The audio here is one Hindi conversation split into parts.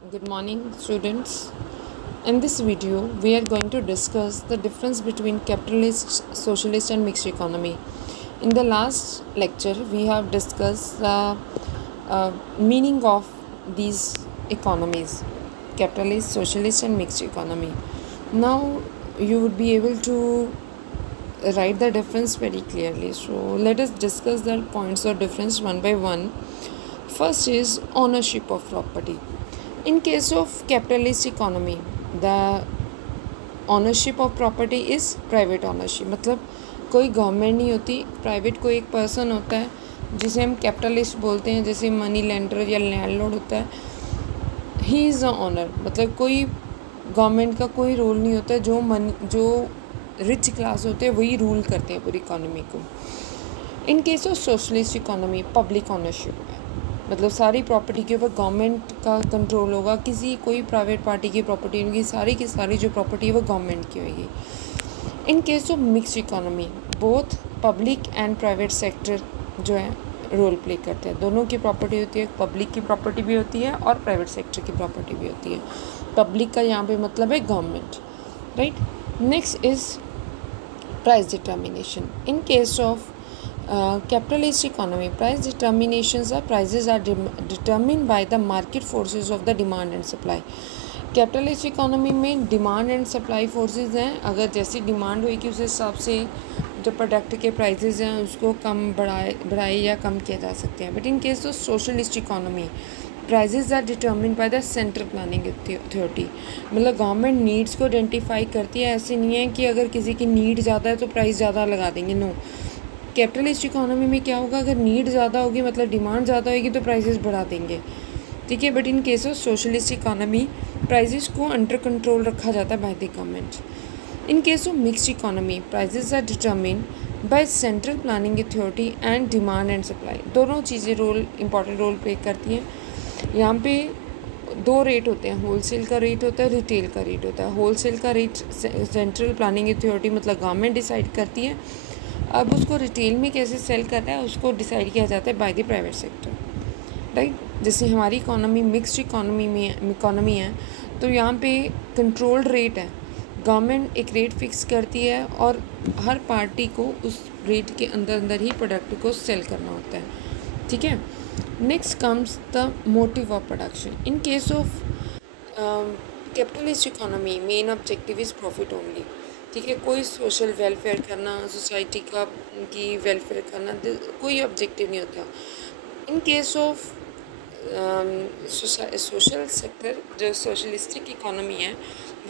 Good morning, students. In this video, we are going to discuss the difference between capitalist, socialist, and mixed economy. In the last lecture, we have discussed the meaning of these economies: capitalist, socialist, and mixed economy. Now, you would be able to write the difference very clearly. So, let us discuss the points of difference one by one. First is ownership of property. In case of capitalist economy, the ownership of property is private ownership. मतलब कोई गवर्नमेंट नहीं होती, प्राइवेट कोई एक पर्सन होता है जिसे हम कैपिटलिस्ट बोलते हैं, जैसे मनी लेंडर या लैंडलॉर्ड होता है. He is the owner. मतलब कोई गवर्नमेंट का कोई रोल नहीं होता है. जो रिच क्लास होते हैं वही रूल करते हैं पूरी इकोनॉमी को. इन case of socialist economy public ownership है. मतलब सारी प्रॉपर्टी के ऊपर गवर्नमेंट का कंट्रोल होगा, किसी कोई प्राइवेट पार्टी की प्रॉपर्टी नहीं, सारी की सारी जो प्रॉपर्टी है वो गवर्नमेंट की होगी. इन case of mixed economy both public and private sector जो है रोल प्ले करते हैं. दोनों की प्रॉपर्टी होती है, पब्लिक की प्रॉपर्टी भी होती है और प्राइवेट सेक्टर की प्रॉपर्टी भी होती है. पब्लिक का यहाँ पे मतलब है government, right. Next is price determination. In case of capitalist economy, price determinations are prices are determined by the market forces of the demand and supply. Capitalist economy में डिमांड एंड सप्लाई फोर्सेस हैं. अगर जैसी डिमांड होगी उस हिसाब से जो प्रोडक्ट के प्राइसेस हैं उसको कम बढ़ाए या कम किया जा सकते हैं. But in case of socialist economy prices are determine by the central planning authority. मतलब गवर्नमेंट नीड्स को आइडेंटिफाई करती है. ऐसे नहीं है कि अगर किसी की नीड ज़्यादा है तो प्राइस ज़्यादा लगा देंगे. नो, कैपिटलिस्ट इकोनॉमी में क्या होगा, अगर नीड ज़्यादा होगी मतलब डिमांड ज़्यादा होगी तो प्राइसेस बढ़ा देंगे, ठीक है. But in case of socialist economy prices को अंडर कंट्रोल रखा जाता है by the government. In case of mixed economy prices are determine by central planning authority and demand and supply. दोनों चीज़ें इंपॉर्टेंट रोल प्ले करती हैं. यहाँ पे दो रेट होते हैं, होलसेल का रेट होता है, रिटेल का रेट होता है. होलसेल का रेट सेंट्रल प्लानिंग अथॉरिटी मतलब गवर्नमेंट डिसाइड करती है. अब उसको रिटेल में कैसे सेल करना है उसको डिसाइड किया जाता है by the private sector, right. जैसे हमारी इकोनॉमी मिक्स्ड इकोनॉमी है तो यहाँ पे कंट्रोल्ड रेट है. गवर्नमेंट एक रेट फिक्स करती है और हर पार्टी को उस रेट के अंदर ही प्रोडक्ट को सेल करना होता है, ठीक है. Next comes the motive of production. In case of capitalist economy main objective is profit only, ठीक है. कोई सोशल वेलफेयर करना, सोसाइटी की वेलफेयर करना कोई ऑब्जेक्टिव नहीं होता. इन केस ऑफ सोशल सेक्टर जो सोशलिस्टिक इकोनॉमी है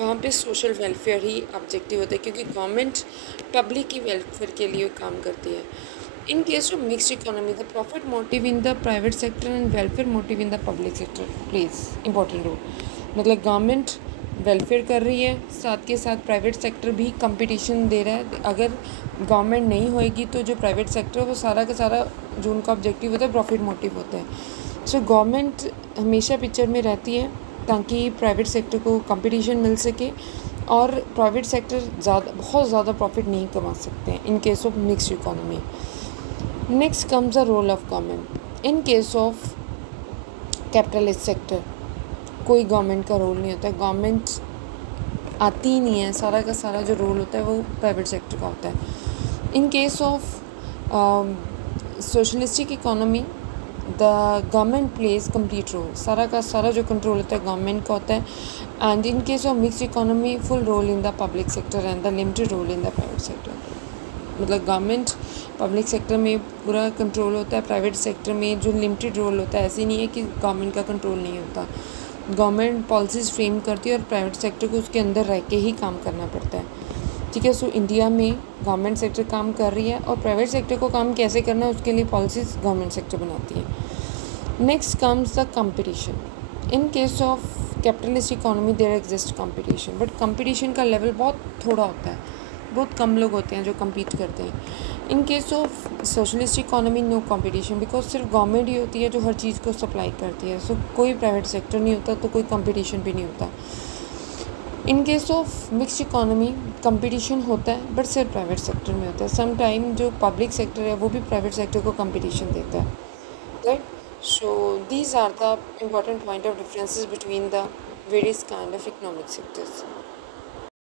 वहाँ पे सोशल वेलफेयर ही ऑब्जेक्टिव होता है क्योंकि गवर्नमेंट पब्लिक की वेलफेयर के लिए काम करती है. In case of mixed economy the profit motive in the private sector and welfare motive in the public sector plays important role. मतलब गवर्नमेंट वेलफेयर कर रही है, साथ के साथ प्राइवेट सेक्टर भी कंपटीशन दे रहा है. अगर गवर्नमेंट नहीं होएगी तो जो प्राइवेट सेक्टर है वो सारा का सारा जो उनका ऑब्जेक्टिव होता है प्रॉफिट मोटिव होता है. सो गवर्नमेंट हमेशा पिक्चर में रहती है ताकि प्राइवेट सेक्टर को कंपटीशन मिल सके और प्राइवेट सेक्टर बहुत ज़्यादा प्रॉफिट नहीं कमा सकते हैं in case of mixed economy. Next comes the role of government. In case of capitalist sector कोई गवर्नमेंट का रोल नहीं होता है, गवर्नमेंट आती ही नहीं है. सारा का सारा जो रोल होता है वो प्राइवेट सेक्टर का होता है. In case of socialistic economy the government plays complete role. सारा का सारा जो कंट्रोल होता है गवर्नमेंट का होता है. And in case of mixed economy full role in the public sector and the limited role in the private sector. मतलब गवर्नमेंट पब्लिक सेक्टर में पूरा कंट्रोल होता है, प्राइवेट सेक्टर में जो लिमिटेड रोल होता है. ऐसे नहीं है कि गवर्नमेंट का कंट्रोल नहीं होता. गवर्नमेंट पॉलिसीज़ फ्रेम करती है और प्राइवेट सेक्टर को उसके अंदर रह के ही काम करना पड़ता है, ठीक है. सो इंडिया में गवर्नमेंट सेक्टर काम कर रही है और प्राइवेट सेक्टर को काम कैसे करना है उसके लिए पॉलिसीज़ गवर्नमेंट सेक्टर बनाती है. Next comes the competition. In case of capitalist economy there exist competition but competition का लेवल बहुत थोड़ा होता है, बहुत कम लोग होते हैं जो कम्पीट करते हैं. In case of socialist economy no competition because सिर्फ गवर्नमेंट ही होती है जो हर चीज़ को सप्लाई करती है. सो कोई प्राइवेट सेक्टर नहीं होता तो कोई कंपटीशन भी नहीं होता. इन case of mixed economy competition होता है बट सिर्फ प्राइवेट सेक्टर में होता है. सम टाइम जो पब्लिक सेक्टर है वो भी प्राइवेट सेक्टर को कंपटीशन देता है, right. So these are the important point of differences between the various kind of economic sectors.